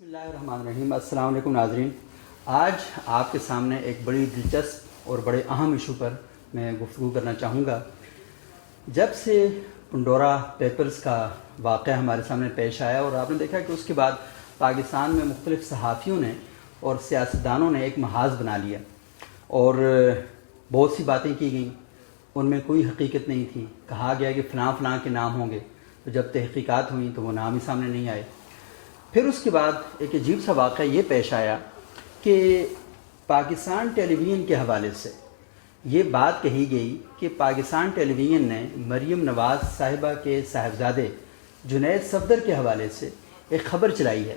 بسم اللہ الرحمن الرحیم۔ السلام علیکم ناظرین، آج آپ کے سامنے ایک بڑی دلچسپ اور بڑے اہم ایشو پر میں گفتگو کرنا چاہوں گا۔ جب سے پنڈورا پیپرز کا واقعہ ہمارے سامنے پیش آیا اور آپ نے دیکھا کہ اس کے بعد پاکستان میں مختلف صحافیوں نے اور سیاستدانوں نے ایک محاذ بنا لیا اور بہت سی باتیں کی گئیں، ان میں کوئی حقیقت نہیں تھی۔ کہا گیا کہ فلاں فلاں کے نام ہوں گے، تو جب تحقیقات ہوئیں تو وہ نام ہی سامنے نہیں آئے۔ پھر اس کے بعد ایک عجیب سا واقعہ یہ پیش آیا کہ پاکستان ٹیلی ویژن کے حوالے سے یہ بات کہی گئی کہ پاکستان ٹیلی ویژن نے مریم نواز صاحبہ کے صاحبزادے جنید صفدر کے حوالے سے ایک خبر چلائی ہے،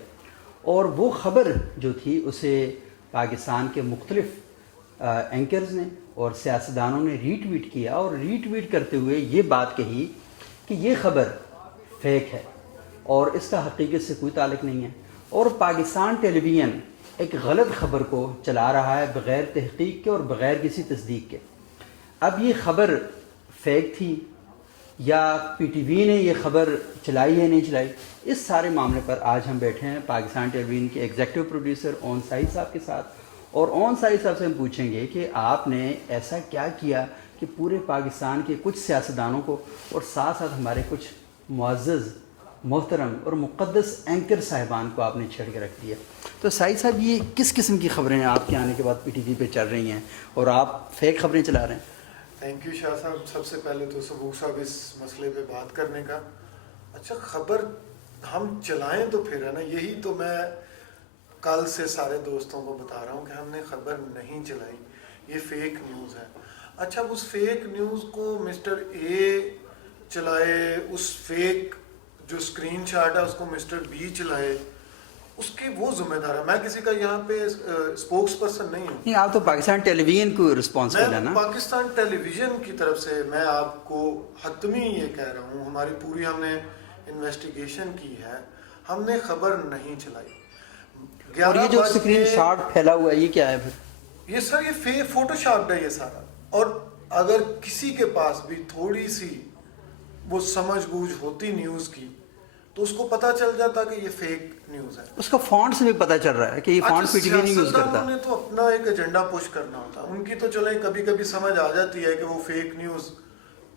اور وہ خبر جو تھی اسے پاکستان کے مختلف اینکرز نے اور سیاستدانوں نے ری ٹویٹ کیا، اور ری ٹویٹ کرتے ہوئے یہ بات کہی کہ یہ خبر فیک ہے اور اس کا حقیقت سے کوئی تعلق نہیں ہے، اور پاکستان ٹیلی ویژن ایک غلط خبر کو چلا رہا ہے بغیر تحقیق کے اور بغیر کسی تصدیق کے۔ اب یہ خبر فیک تھی یا پی ٹی وی نے یہ خبر چلائی ہے نہیں چلائی، اس سارے معاملے پر آج ہم بیٹھے ہیں پاکستان ٹیلی ویژن کے ایگزیکٹو پروڈیوسر اون سعید صاحب کے ساتھ، اور اون سعید صاحب سے ہم پوچھیں گے کہ آپ نے ایسا کیا کیا کہ پورے پاکستان کے کچھ سیاستدانوں کو اور ساتھ ساتھ ہمارے کچھ معزز محترم اور مقدس اینکر صاحبان کو آپ نے چھیڑ کے رکھ دیا۔ تو سعید صاحب، یہ کس قسم کی خبریں ہیں آپ کے آنے کے بعد پی ٹی وی پہ چل رہی ہیں اور آپ فیک خبریں چلا رہے ہیں؟ تھینک یو شاہ صاحب، سب سے پہلے تو سبوک صاحب اس مسئلے پہ بات کرنے کا۔ اچھا، خبر ہم چلائیں تو پھر ہے نا، یہی تو میں کل سے سارے دوستوں کو بتا رہا ہوں کہ ہم نے خبر نہیں چلائی، یہ فیک نیوز ہے۔ اچھا، اس فیک نیوز کو مسٹر اے چلائے، اس فیک جو اسکرین شاٹ ہے اس کو مسٹر بی چلائے، اس کی وہ ذمہ دار ہے۔ میں کسی کا یہاں پہ اسپوکس پرسن نہیں ہوں۔ نہیں، آپ تو پاکستان ٹیلی ویژن کو رسپانسبل ہے نا۔ پاکستان ٹیلی ویژن کی طرف سے میں آپ کو حتمی یہ کہہ رہا ہوں، ہماری پوری ہم نے انویسٹیگیشن کی ہے، ہم نے خبر نہیں چلائی۔ اور یہ جو اسکرین شاٹ پھیلا ہوا ہے یہ کیا ہے پھر؟ یہ سر، یہ فوٹو شاپڈ ہے یہ سارا، اور اگر کسی کے پاس بھی تھوڑی سی وہ سمجھ بوجھ ہوتی نیوز کی تو اس کو پتہ چل جاتا کہ یہ فیک نیوز ہے۔ اس کا فونٹ سے بھی پتہ چل رہا ہے کہ یہ فونٹ پی ٹی وی نہیں یوز کرتا۔ سیاستدانوں نے تو اپنا ایک ایجنڈا پش کرنا ہوتا ہے، ان کی تو چلیں کبھی کبھی سمجھ آ جاتی ہے کہ وہ فیک نیوز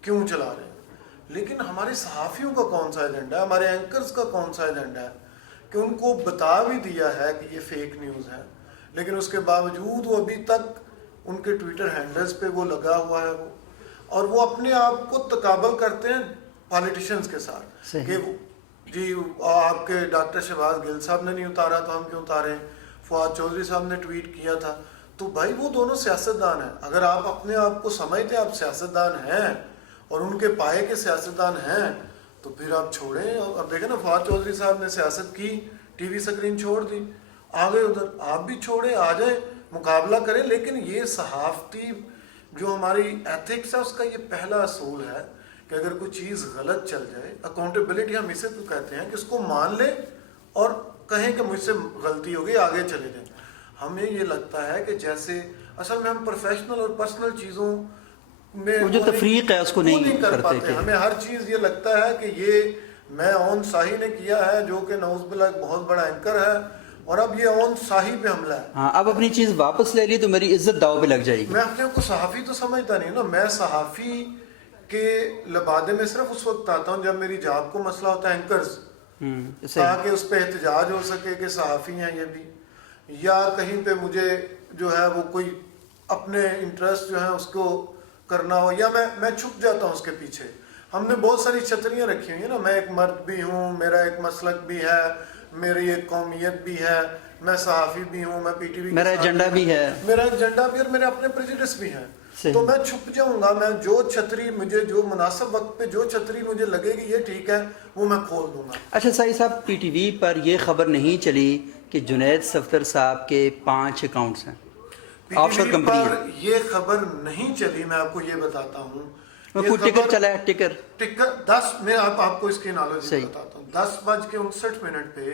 کیوں چلا رہے ہیں، لیکن ہمارے صحافیوں کا کون سا ایجنڈا ہے، ہمارے اینکرز کا کون سا ایجنڈا ہے کہ ان کو بتا بھی دیا ہے کہ یہ فیک نیوز ہے، لیکن اس کے باوجود وہ ابھی تک ان کے ٹویٹر ہینڈلز پہ وہ لگا ہوا ہے، وہ اور وہ اپنے آپ کو تقابل کرتے ہیں پالیٹیشینز کے ساتھ کہ جی آپ کے ڈاکٹر شہباز گل صاحب نے نہیں اتارا تو ہم کیوں اتاریں، فواد چودھری صاحب نے ٹویٹ کیا تھا۔ تو بھائی وہ دونوں سیاستدان ہیں، اگر آپ اپنے آپ کو سمجھتے آپ سیاستدان ہیں اور ان کے پائے کے سیاستدان ہیں تو پھر آپ چھوڑیں۔ اور دیکھیں نا، فواد چودھری صاحب نے سیاست کی، ٹی وی سکرین چھوڑ دی، آ گئے ادھر، آپ بھی چھوڑیں، آ جائیں، مقابلہ کریں۔ لیکن یہ صحافتی جو ہماری ایتھکس ہے اس کا یہ پہلا اصول ہے کہ اگر کوئی چیز غلط چل جائے، اکاؤنٹیبلٹی ہم اسے تو کہتے ہیں کہ اس کو مان لیں اور کہیں کہ مجھ سے غلطی ہو گئی، آگے چلے جائیں۔ ہمیں یہ لگتا ہے کہ جیسے اصل میں ہم پروفیشنل اور پرسنل چیزوں میں جو تفریق ہے اس کو نہیں کر کرتے پاتے۔ ہمیں ہر چیز یہ لگتا ہے کہ یہ میں اون ساہی نے کیا ہے، جو کہ نعوذ باللہ ایک بہت بڑا اینکر ہے، اور اب یہ اون ساہی پہ حملہ ہے۔ ہاں، اب اپنی چیز واپس لے لی تو میری عزت داؤ پہ لگ جائے گی۔ میں اپنے کو صحافی تو سمجھتا نہیں نا، میں صحافی کے لبادے میں صرف اس وقت آتا ہوں جب میری جاب کو مسئلہ ہوتا ہے اینکرز، تاکہ اس پہ احتجاج ہو سکے کہ صحافی ہیں یہ بھی، یا کہیں پہ مجھے جو ہے وہ کوئی اپنے انٹرسٹ جو ہیں اس کو کرنا ہو، یا میں چھپ جاتا ہوں اس کے پیچھے۔ ہم نے بہت ساری چھتریاں رکھی ہوئی ہیں نا، میں ایک مرد بھی ہوں، میرا ایک مسلک بھی ہے، میری ایک قومیت بھی ہے، میں صحافی بھی ہوں، میں پی ٹی وی میرا ایجنڈا بھی ہے، میرا ایجنڈا بھی، اور میرے اپنے پریجوڈس بھی ہیں۔ تو میں چھپ جاؤں گا، میں جو چھتری مجھے جو مناسب وقت پہ جو چھتری مجھے لگے گی یہ ٹھیک ہے وہ میں کھول دوں گا۔ اچھا سعید صاحب، پی ٹی وی پر یہ خبر نہیں چلی کہ جنید صفدر صاحب کے 5 اکاؤنٹس ہیں، آف شور کمپنی ہے؟ یہ خبر نہیں چلی، میں آپ کو یہ بتاتا ہوں۔ کوئی ٹکر چلا ہے؟ ٹکر 10 میں آپ کو اس کی نالوجی بتاتا ہوں۔ 10:59 پہ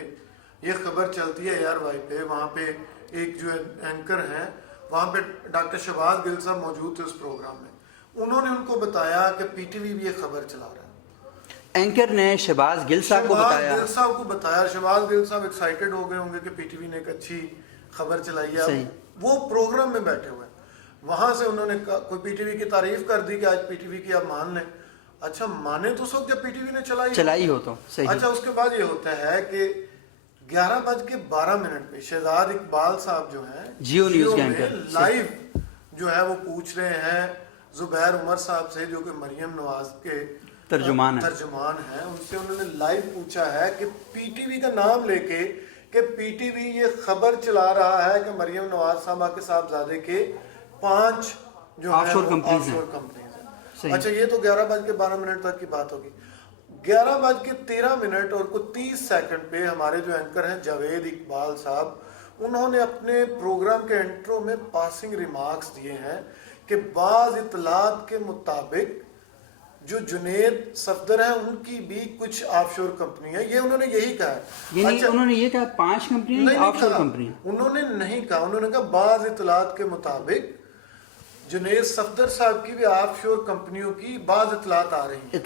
یہ خبر چلتی ہے ایئر وائی پہ، وہاں پہ ایک جو اینکر ہیں وہاں پہ ڈاکٹر شہباز گل صاحب موجود تھے اس پروگرام میں، انہوں نے ان کو بتایا کہ پی ٹی وی بھی یہ خبر چلا رہا ہے۔ اینکر نے شہباز گل صاحب کو بتایا. شہباز گل صاحب کو بتایا. شہباز گل صاحب ایکسائٹیڈ ہو گئے ہوں گے کہ پی ٹی وی نے ایک اچھی خبر چلائی ہے. وہ پروگرام میں بیٹھے ہوئے ہیں, وہاں سے انہوں نے کوئی پی ٹی وی کی تعریف کر دی کہ آج پی ٹی وی کی آپ مان لیں. اچھا مانے تو اس وقت جب پی ٹی وی نے چلائی ہو تو صحیح. اچھا اس کے بعد یہ ہوتا ہے کہ 11:12 پہ شہزاد اقبال صاحب جو ہیں جیو نیوز کے اینکر لائیو جو ہے وہ پوچھ رہے ہیں زبیر عمر صاحب سے, جو کہ مریم نواز کے ترجمان ہیں. ان سے انہوں نے لائیو پوچھا ہے کہ پی ٹی وی کا نام لے کے کہ پی ٹی وی یہ خبر چلا رہا ہے کہ مریم نواز صاحبہ کے صاحبزادے کے 5 جو آف شور کمپنیز ہیں. اچھا یہ تو 11:12 تک کی بات ہوگی. 11:13 اور کوئی 30 سیکنڈ پہ ہمارے جو اینکر ہیں جاوید اقبال صاحب, انہوں نے اپنے پروگرام کے انٹرو میں پاسنگ ریمارکس دیے ہیں کہ بعض اطلاعات کے مطابق جو جنید صفدر ہیں ان کی بھی کچھ آف شور کمپنی ہے. یہ انہوں نے یہی کہا ہے. یعنی انہوں نے یہ کہا 5 کمپنی آف شور کمپنی. انہوں نے نہیں کہا, انہوں نے کہا بعض اطلاعات کے مطابق جنید صفدر صاحب کی بھی آف شور کمپنیوں کی بعض اطلاعات آ رہی ہیں.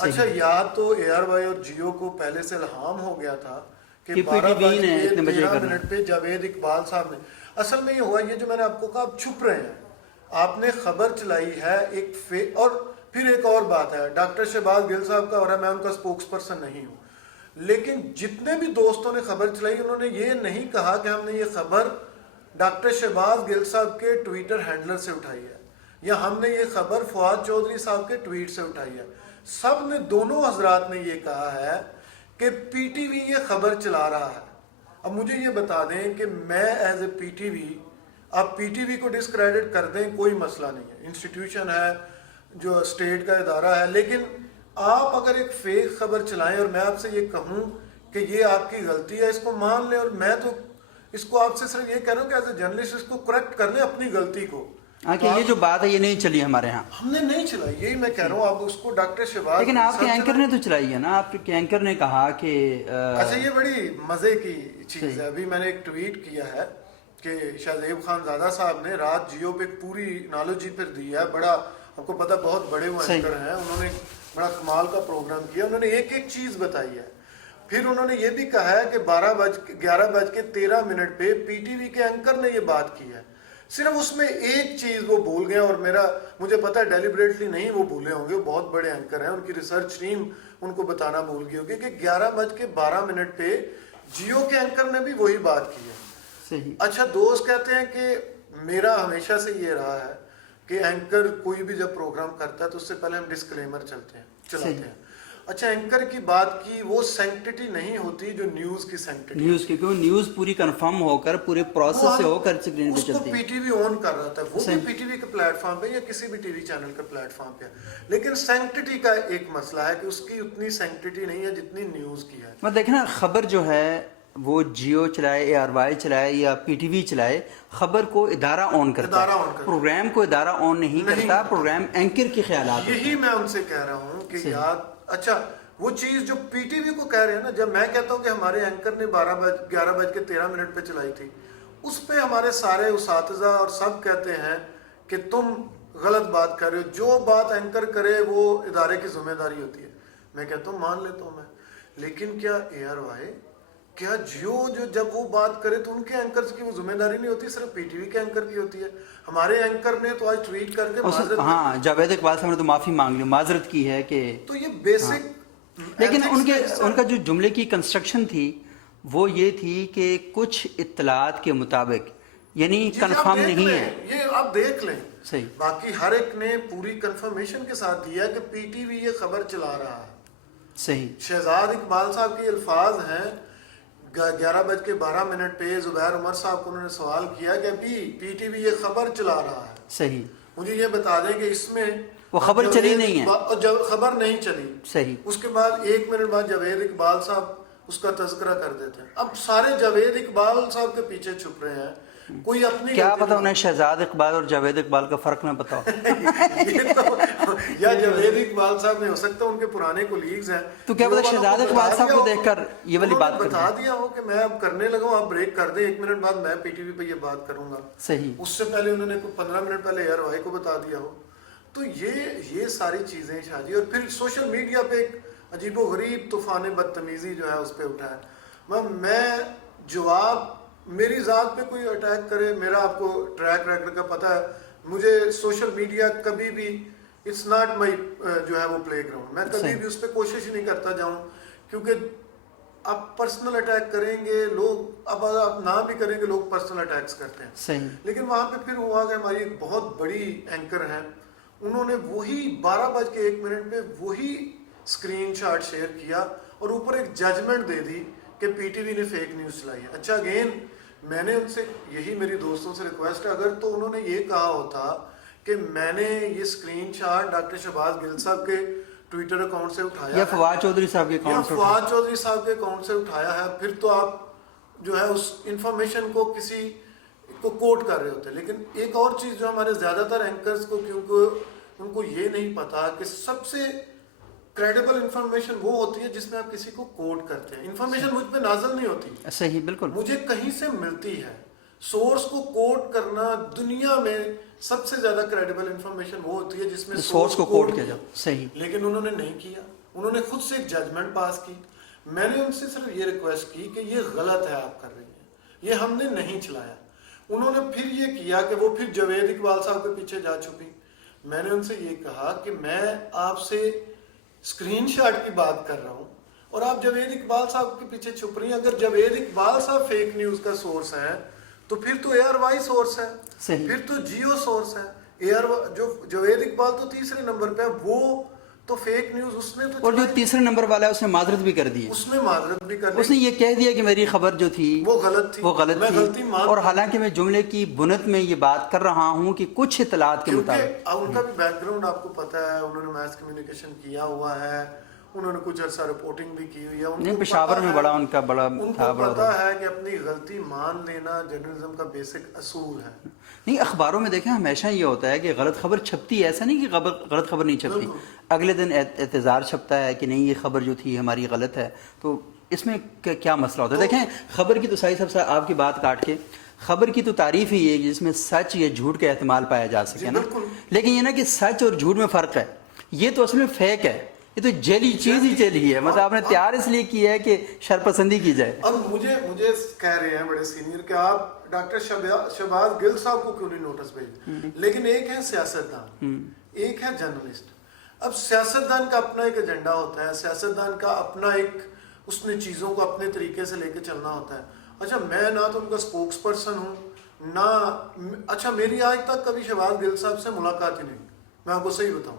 اچھا یا تو اے آر وائی اور جیو کو پہلے سے الہام ہو گیا تھا کہ 12:13 پہ جاوید اقبال صاحب نے. اصل میں یہ ہوا, یہ جو میں نے آپ کو کہا آپ چھپ رہے ہیں, آپ نے خبر چلائی ہے ایک اور پھر ایک اور بات ہے, ڈاکٹر شہباز گل صاحب کا ہو رہا ہے, میں ان کا سپوکس پرسن نہیں ہوں, لیکن جتنے بھی دوستوں نے خبر چلائی انہوں نے یہ نہیں کہا کہ ہم نے یہ خبر ڈاکٹر شہباز گل صاحب کے ٹویٹر ہینڈلر سے اٹھائی ہے یا ہم نے یہ خبر فواد چودھری صاحب کے ٹویٹ سے اٹھائی ہے. سب نے, دونوں حضرات نے یہ کہا ہے کہ پی ٹی وی یہ خبر چلا رہا ہے. اب مجھے یہ بتا دیں کہ میں as a P T V, آپ پی ٹی وی کو ڈسکریڈٹ کر دیں کوئی مسئلہ نہیں ہے, انسٹیٹیوشن ہے جو اسٹیٹ کا ادارہ ہے, لیکن آپ اگر ایک فیک خبر چلائیں اور میں آپ سے یہ کہوں کہ یہ آپ کی غلطی ہے, اس کو مان لیں, اور میں تو اس کو آپ سے صرف یہ کہہ رہا ہوں کہ ایز اے جرنلسٹ اس کو کریکٹ کر لیں اپنی غلطی کو. کہ یہ جو بات ہے یہ نہیں چلی ہمارے ہاں, ہم نے نہیں چلائی, یہی میں کہہ رہا ہوں. آپ اس کو ڈاکٹر شہباز, لیکن آپ کے اینکر نے تو چلائی ہے نا, آپ کے اینکر نے کہا کہ اچھا یہ بڑی مزے کی چیز ہے. ابھی میں نے ایک ٹویٹ کیا ہے کہ شہزیب خان زادہ صاحب نے رات جیو پہ پوری نالوجی پھر دی ہے. بڑا آپ کو پتا بہت بڑے وہ اینکر ہیں, انہوں نے بڑا کمال کا پروگرام کیا. انہوں نے ایک ایک چیز بتائی ہے. پھر انہوں نے یہ بھی کہا ہے کہ 11:13 پہ پی ٹی وی کے اینکر نے یہ بات کی ہے. صرف اس میں ایک چیز وہ بھول گئے, اور مجھے پتا ہے ڈیلیبریٹلی نہیں وہ بھولے ہوں گے, وہ بہت بڑے اینکر ہیں, ان کی ریسرچ ٹیم ان کو بتانا بھول گئی ہوگی کہ 11:12 پہ جیو کے اینکر نے بھی وہی بات کی ہے. صحیح. اچھا دوست کہتے ہیں کہ میرا ہمیشہ سے یہ رہا ہے کہ اینکر کوئی بھی جب پروگرام کرتا ہے تو اس سے پہلے ہم ڈسکلیمر چلاتے ہیں. اچھا اینکر کی بات کی, وہ سینکٹیٹی نہیں ہوتی جو نیوز کی سینکٹیٹی. نیوز کی کیوں نیوز پوری کنفرم ہو کر پورے پروسیس سے ہو کر اسکرین پہ چلتی ہے. اس کو پی ٹی وی آن کر رہا تھا, وہ بھی پی ٹی وی کے پلیٹ فارم پہ یا کسی بھی ٹی وی چینل کے پلیٹ فارم پہ, لیکن سینکٹیٹی کا ایک مسئلہ ہے کہ اس کی اتنی سینکٹیٹی نہیں ہے جتنی نیوز کی ہے. میں دیکھنا خبر جو ہے وہ جیو چلائے, اے آر وائی چلائے یا پی ٹی وی چلائے, خبر کو ادارہ آن کرتا ہے, پروگرام کو ادارہ آن نہیں کرتا, پروگرام اینکر کے خیالات. یہی میں ان سے کہہ رہا ہوں کہ یاد, اچھا وہ چیز جو پی ٹی وی کو کہہ رہے ہیں نا, جب میں کہتا ہوں کہ ہمارے اینکر نے 11:13 پہ چلائی تھی, اس پہ ہمارے سارے اساتذہ اور سب کہتے ہیں کہ تم غلط بات کر رہے ہو, جو بات اینکر کرے وہ ادارے کی ذمہ داری ہوتی ہے. میں کہتا ہوں مان لیتا ہوں میں, لیکن کیا اے آر وائی, کیا جیو جو جب وہ بات کرے تو ان کے اینکرز کی وہ ذمہ داری نہیں ہوتی, صرف پی ٹی وی کے اینکر کی ہوتی ہے. ہمارے اینکر نے تو آج ٹویٹ کر کے ہاں جاوید اقبال صاحب نے تو معافی مانگ لی, معذرت کی ہے کہ, تو یہ بیسک, لیکن ان کا جو جملے کی کنسٹرکشن تھی وہ یہ تھی کہ کچھ اطلاعات کے مطابق, یعنی کنفرم نہیں ہے. یہ آپ دیکھ لیں. صحیح. باقی ہر ایک نے پوری کنفرمیشن کے ساتھ دیا کہ پی ٹی وی یہ خبر چلا رہا ہے. صحیح. شہزاد اقبال صاحب کے الفاظ ہیں, 11:12 پہ زبیر عمر صاحب کو انہوں نے سوال کیا کہ ابھی پی ٹی وی یہ خبر چلا رہا ہے. صحیح. مجھے یہ بتا دیں کہ اس میں وہ خبر چلی نہیں ہے, جب خبر نہیں چلی. صحیح. اس کے بعد 1 منٹ بعد جاوید اقبال صاحب اس کا تذکرہ کر دیتے ہیں. اب سارے جاوید اقبال صاحب کے پیچھے چھپ رہے ہیں, کوئی اپنی کیا پتا انہیں شہزاد اقبال اور جاوید اقبال کا فرق نہ پتا ہو. یا جاوید اقبال صاحب نے ہو سکتا ان کے پرانے کولیگز ہیں, تو کیا پتا شہزاد اقبال صاحب کو دیکھ کر یہ والی بات بتا دیا ہو کہ میں اب کرنے لگا ہوں, آپ بریک کر دیں, 1 منٹ بعد میں پی ٹی وی پہ یہ بات کروں گا. صحیح. اس سے پہلے انہوں نے 15 منٹ پہلے اے آر وائی کو بتا دیا ہو. تو یہ ساری چیزیں شاہ جی, اور پھر سوشل میڈیا پہ ایک عجیب و غریب طوفان بدتمیزی جو ہے اس پہ اٹھا ہے. میں جواب میری ذات پہ کوئی اٹیک کرے, میرا آپ کو ٹریک ریکارڈ کا پتہ ہے, مجھے سوشل میڈیا کبھی بھی اٹس ناٹ مائی جو ہے وہ پلے گراؤنڈ, میں کبھی بھی اس پہ کوشش ہی نہیں کرتا جاؤں, کیونکہ آپ پرسنل اٹیک کریں گے لوگ, اب آپ نہ بھی کریں گے لوگ پرسنل اٹیکس کرتے ہیں. صحیح. لیکن وہاں پہ پھر ہوا کہ ہماری ایک بہت بڑی اینکر ہیں, انہوں نے وہی 12:01 پہ وہی اسکرین شاٹ شیئر کیا اور اوپر ایک ججمنٹ دے دی کہ پی ٹی وی نے فیک نیوز چلائی ہے. اچھا اگین میں نے ان سے یہی میری دوستوں سے ریکویسٹ ہے, اگر تو انہوں نے یہ کہا ہوتا کہ میں نے یہ اسکرین شاٹ ڈاکٹر شہباز گل صاحب کے ٹویٹر اکاؤنٹ سے اٹھایا یا فواد چودھری صاحب کے اکاؤنٹ سے, فواد چودھری صاحب کے اکاؤنٹ سے اٹھایا ہے, پھر تو آپ جو ہے اس انفارمیشن کو کسی کو کوٹ کر رہے ہوتے. لیکن ایک اور چیز جو ہمارے زیادہ تر اینکرز کو, کیونکہ ان کو یہ نہیں پتا کہ سب سے کریڈیبل انفارمیشن وہ ہوتی ہے جس میں آپ کسی کو کوٹ کرتے ہیں. انفارمیشن مجھ پہ نازل نہیں ہوتی, صحیح بالکل, مجھے کہیں سے ملتی ہے. سورس کو کوٹ کرنا دنیا میں سب سے زیادہ کریڈیبل انفارمیشن وہ ہوتی ہے جس میں سورس کو کوٹ کیا جائے. صحیح. لیکن انہوں نے نہیں کیا, انہوں نے خود سے ایک ججمنٹ پاس کی. میں نے ان سے صرف یہ ریکویسٹ کی کہ یہ غلط ہے آپ کر رہی ہیں, یہ ہم نے نہیں چلایا. انہوں نے پھر یہ کیا کہ وہ پھر جاوید اقبال صاحب کے پیچھے جا چھپی. میں نے ان سے یہ کہا کہ میں آپ سے اسکرین شاٹ کی بات کر رہا ہوں اور آپ جاوید اقبال صاحب کے پیچھے چھپ رہی ہیں. اگر جاوید اقبال صاحب فیک نیوز کا سورس ہے تو پھر تو اے آر وائی سورس ہے, پھر تو جیو سورس ہے. اے آر جو جاوید اقبال تو تیسرے نمبر پہ ہے, وہ تو فیک نیوز اس نے تو, اور جو تیسرے نمبر والا ہے اس نے معذرت بھی کر دی ہے, اس نے معذرت بھی کر دی, اس نے یہ کہہ دیا کہ میری خبر جو تھی وہ غلط تھی, اور حالانکہ میں جملے کی بنت میں یہ بات کر رہا ہوں کہ کچھ اطلاعات کے مطابق, ان کا بھی بیک گراؤنڈ آپ کو پتا ہے, انہوں نے میس کمیونیکیشن کیا ہوا ہے, انہوں نے کچھ عرصہ رپورٹنگ بھی کی ہوئی ہے. نہیں پشاور میں بڑا ان کا بڑا تھا, بڑا پتا ہے کہ اپنی غلطی مان لینا جرنلزم کا بیسک اصول ہے. نہیں اخباروں میں دیکھیں ہمیشہ یہ ہوتا ہے کہ غلط خبر چھپتی ہے, ایسا نہیں کہ غلط خبر نہیں چھپتی, اگلے دن اعتذار چھپتا ہے کہ نہیں یہ خبر جو تھی ہماری غلط ہے. تو اس میں کیا مسئلہ ہوتا ہے؟ دیکھیں خبر کی تو صحیح سب سے آپ کی بات کاٹ کے, خبر کی تو تعریف ہی ہے جس میں سچ یا جھوٹ کا احتمال پایا جا سکے نا, لیکن یہ نا کہ سچ اور جھوٹ میں فرق ہے, یہ تو اصل میں فیک ہے, یہ تو جیلی چیز ہی چلی ہے, مطلب آپ نے تیار اس لیے کی ہے کہ شرپسندی کی جائے. اب مجھے کہہ رہے ہیں بڑے سینئر کہ آپ ڈاکٹر شہباز گل صاحب کو کیوں نہیں نوٹس بھیجتے, لیکن ایک ہے سیاستدان, ایک ہے جرنلسٹ. اب سیاستدان کا اپنا ایک ایجنڈا ہوتا ہے, سیاستدان کا اپنا ایک, اس نے چیزوں کو اپنے طریقے سے لے کے چلنا ہوتا ہے. اچھا میں نہ تو ان کا اسپوکس پرسن ہوں نہ, اچھا میری آج تک کبھی شہباز گل صاحب سے ملاقات ہی نہیں, میں آپ کو صحیح بتاؤں.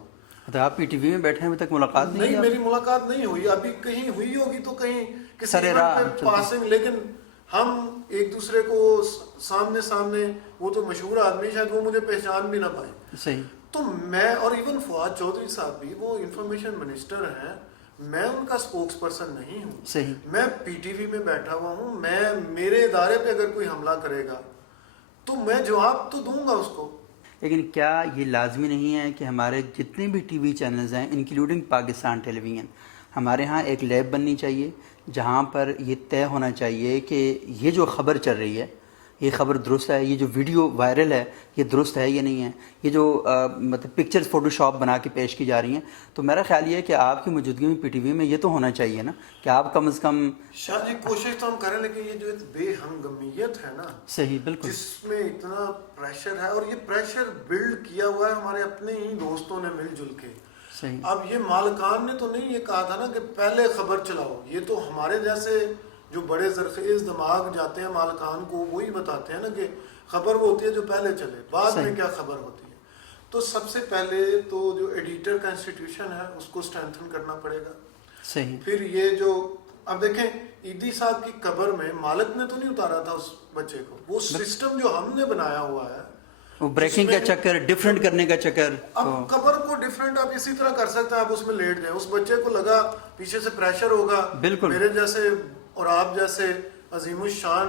آپ پی ٹی وی میں بیٹھے ہیں, ابھی تک ملاقات نہیں, میری ملاقات نہیں ہوئی, ابھی کہیں ہوئی ہوگی تو کہیں کسی ایونٹ پہ پاسنگ, لیکن ہم ایک دوسرے کو سامنے, وہ تو مشہور آدمی شاید وہ مجھے پہچان بھی نہ پائے. صحیح. تو میں اور ایون فواد چودھری صاحب بھی, وہ انفارمیشن منسٹر ہیں, میں ان کا اسپوکس پرسن نہیں ہوں. صحیح. میں پی ٹی وی میں بیٹھا ہوا ہوں, میں میرے ادارے پہ اگر کوئی حملہ کرے گا تو میں جواب تو دوں گا اس کو. لیکن کیا یہ لازمی نہیں ہے کہ ہمارے جتنے بھی ٹی وی چینلز ہیں انکلوڈنگ پاکستان ٹیلی ویژن, ہمارے ہاں ایک لیب بننی چاہیے جہاں پر یہ طے ہونا چاہیے کہ یہ جو خبر چل رہی ہے یہ خبر درست ہے, یہ جو ویڈیو وائرل ہے یہ درست ہے یا نہیں ہے, یہ جو مطلب پکچرز فوٹو شاپ بنا کے پیش کی جا رہی ہیں. تو میرا خیال یہ ہے کہ آپ کی موجودگی میں پی ٹی وی میں یہ تو ہونا چاہیے نا کہ آپ کم از کم. شاہ جی کوشش تو ہم کریں, لیکن یہ جو ایک بے ہنگمیت ہے نا, صحیح بالکل, جس میں اتنا پریشر ہے, اور یہ پریشر بلڈ کیا ہوا ہے ہمارے اپنے ہی دوستوں نے مل جل کے. صحیح. اب یہ مالکان نے تو نہیں یہ کہا تھا نا کہ پہلے خبر چلاؤ, یہ تو ہمارے جیسے جو بڑے زرخیز دماغ جاتے ہیں مالکان کو, وہی بتاتے ہیں نا کہ خبر وہ ہوتی ہے جو پہلے چلے, بعد میں کیا خبر ہوتی ہے. تو سب سے پہلے تو جو ایڈیٹر کا انسٹیٹیوشن ہے اس کو اسٹرینتھن کرنا پڑے گا. صحیح. پھر یہ جو اب دیکھیں عیدی صاحب کی قبر میں مالک نے تو نہیں اتارا تھا اس بچے کو, وہ سسٹم جو ہم نے بنایا ہوا ہے, وہ بریکنگ کا چکر, ڈیفرنٹ کرنے کا چکر. اب قبر کو ڈیفرنٹ آپ اسی طرح کر سکتے ہیں, آپ اس میں لیٹ جائیں, اس بچے کو لگا پیچھے سے پریشر ہوگا, بالکل میرے جیسے اور آپ جیسے عظیم الشان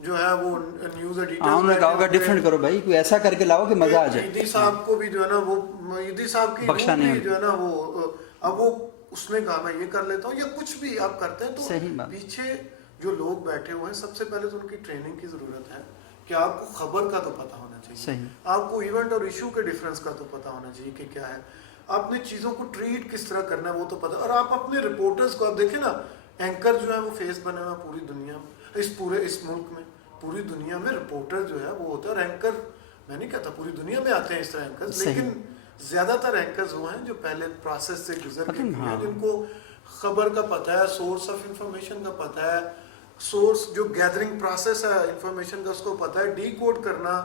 جو ہے وہ نیوز ایڈیٹر نے کہا ہوگا ڈیفرنٹ کرو بھائی, کوئی ایسا کر کے لاؤ کہ مزہ آ جائے. عیدی صاحب کو بھی جو ہے نا, وہ عیدی صاحب کی بخشا نہیں جو ہے نا, وہ اب وہ اس نے کہا میں یہ کر لیتا ہوں, یا کچھ بھی آپ کرتے ہیں تو پیچھے جو لوگ بیٹھے ہوئے ہیں سب سے پہلے تو ان کی ٹریننگ کی ضرورت ہے کہ آپ کو خبر کا تو پتہ ہونا چاہیے, آپ کو ایونٹ اور ایشو کے ڈفرینس کا تو پتہ ہونا چاہیے کہ کیا ہے. آپ نے چیزوں کو ٹریٹ کس طرح کرنا ہے وہ تو پتہ، اور آپ اپنے رپورٹرز کو آپ دیکھیں نا، اینکر جو ہے وہ فیس بنے ہوئے ہیں پوری دنیا میں، اس ملک میں پوری دنیا میں رپورٹر جو ہے وہ ہوتا ہے، اور اینکر میں نہیں کہتا پوری دنیا میں آتے ہیں اس طرح اینکرز، لیکن زیادہ تر اینکرز وہ ہیں جو پہلے پروسیس سے گزر کے ہیں، جن کو خبر کا پتہ ہے، سورس آف انفارمیشن کا پتہ ہے، سورس جو گیدرنگ پروسیس ہے انفارمیشن کا اس کو پتہ ہے، ڈی کوڈ کرنا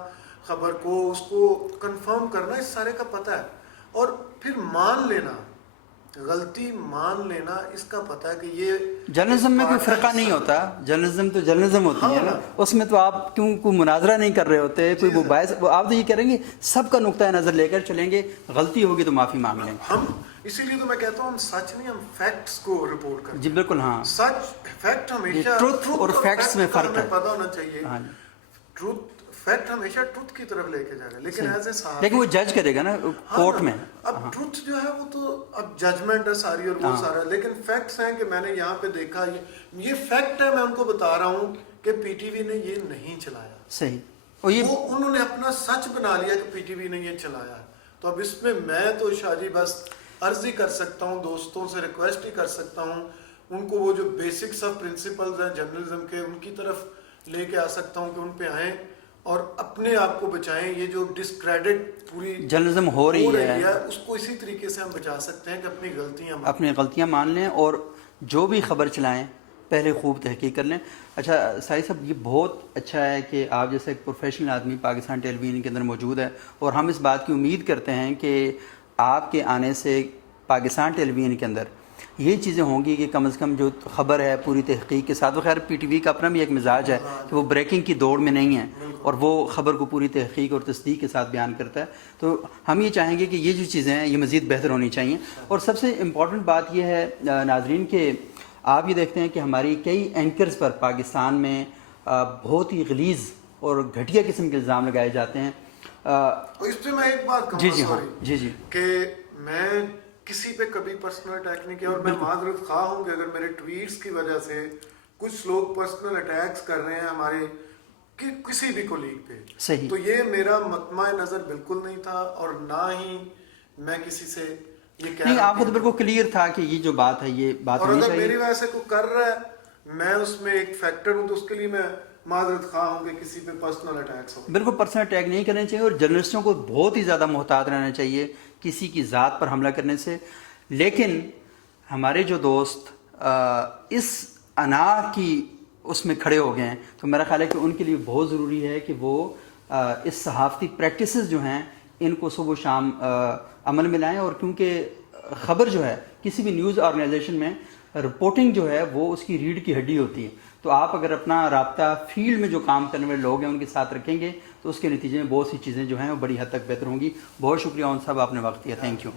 خبر کو، اس کو کنفرم کرنا، اس سارے کا پتہ ہے، اور پھر مان لینا، غلطی مان لینا، اس کا پتہ ہے کہ یہ جرنلزم میں کوئی فرقہ نہیں ہوتا، جرنلزم تو جرنلزم ہوتی ہے نا، اس میں تو آپ کیوں کوئی مناظرہ نہیں کر رہے ہوتے، کوئی وہ باعث آپ تو یہ کریں گے سب کا نقطۂ نظر لے کر چلیں گے، غلطی ہوگی تو معافی مانگ لیں گے. ہم اسی لیے تو میں کہتا ہوں ہم سچ نہیں، ہم فیکٹس کو رپورٹ کرتے ہیں. جی بالکل، ہاں سچ فیکٹ ہمیشہ ٹروتھ اور فیکٹس میں فرق ہے، پتہ ہونا چاہیے. ٹروتھ فیکٹ ہمیشہ ٹروتھ کی طرف لے کے جائے گا، لیکن ایز اے صحافی، لیکن وہ جج کرے گا نا کورٹ میں. اب ٹروتھ جو ہے وہ تو اب ججمنٹ ہے ساری اور وہ سارا، لیکن فیکٹس ہیں کہ میں نے یہاں پہ دیکھا، یہ فیکٹ ہے، میں ان کو بتا رہا ہوں کہ پی ٹی وی نے یہ نہیں چلایا. صحیح، وہ انہوں نے اپنا سچ بنا لیا کہ پی ٹی وی نے یہ چلایا. تو اب اس میں تو شاہ جی بس عرض ہی کر سکتا ہوں، دوستوں سے ریکویسٹ ہی کر سکتا ہوں، ان کو وہ جو بیسکس آف پرنسپلز ہیں جرنلزم کے، ان کی طرف لے کے آ سکتا ہوں کہ ان پہ آئیں اور اپنے آپ کو بچائیں. یہ جو ڈسکریڈٹ پوری جرنلزم ہو رہی ہے اس کو اسی طریقے سے ہم بچا سکتے ہیں کہ اپنی غلطیاں مان لیں، اور جو بھی خبر چلائیں پہلے خوب تحقیق کر لیں. اچھا سائی صاحب، یہ بہت اچھا ہے کہ آپ جیسے ایک پروفیشنل آدمی پاکستان ٹیلی ویژن کے اندر موجود ہے، اور ہم اس بات کی امید کرتے ہیں کہ آپ کے آنے سے پاکستان ٹیلی ویژن کے اندر یہ چیزیں ہوں گی کہ کم از کم جو خبر ہے پوری تحقیق کے ساتھ، وہ خیر پی ٹی وی کا اپنا بھی ایک مزاج ہے کہ وہ بریکنگ کی دوڑ میں نہیں ہے، اور وہ خبر کو پوری تحقیق اور تصدیق کے ساتھ بیان کرتا ہے. تو ہم یہ چاہیں گے کہ یہ جو چیزیں ہیں یہ مزید بہتر ہونی چاہیے. اور سب سے امپورٹنٹ بات یہ ہے ناظرین کہ آپ یہ دیکھتے ہیں کہ ہماری کئی اینکرز پر پاکستان میں بہت ہی غلیظ اور گھٹیا قسم کے الزام لگائے جاتے ہیں. اس پہ میں ایک بات کہوں گا، جی کہ میں کسی پہ کبھی پرسنل اٹیک نہیں کیا، اور میں معذرت خواہ ہوں کہ اگر میرے ٹویٹس کی وجہ سے کچھ لوگ پرسنل اٹیکس کر رہے ہیں ہمارے کسی بھی کولیگ پہ، صحیح، تو یہ میرا مطمع نظر بالکل نہیں تھا، اور نہ ہی میں کسی سے یہ کہہ نہیں، آپ کو تو بالکل کلیئر تھا کہ یہ جو بات ہے یہ بات اور نہیں اگر چاہیے. میری وجہ سے کوئی کر رہا ہے، میں اس میں ایک فیکٹر ہوں، تو اس کے لیے میں معذرت خواہ ہوں کہ کسی پہ پرسنل اٹیکس ہو. بالکل پرسنل اٹیک نہیں کرنے چاہیے، اور جرنلسٹوں کو بہت ہی زیادہ محتاط رہنا چاہیے کسی کی ذات پر حملہ کرنے سے. لیکن ہمارے جو دوست اس انا کی اس میں کھڑے ہو گئے ہیں، تو میرا خیال ہے کہ ان کے لیے بہت ضروری ہے کہ وہ اس صحافتی پریکٹسز جو ہیں ان کو صبح و شام عمل میں لائیں. اور کیونکہ خبر جو ہے کسی بھی نیوز آرگنائزیشن میں رپورٹنگ جو ہے وہ اس کی ریڑھ کی ہڈی ہوتی ہے. تو آپ اگر اپنا رابطہ فیلڈ میں جو کام کرنے والے لوگ ہیں ان کے ساتھ رکھیں گے تو اس کے نتیجے میں بہت سی چیزیں جو ہیں وہ بڑی حد تک بہتر ہوں گی. بہت شکریہ ان صاحب، آپ نے وقت دیا. Thank you.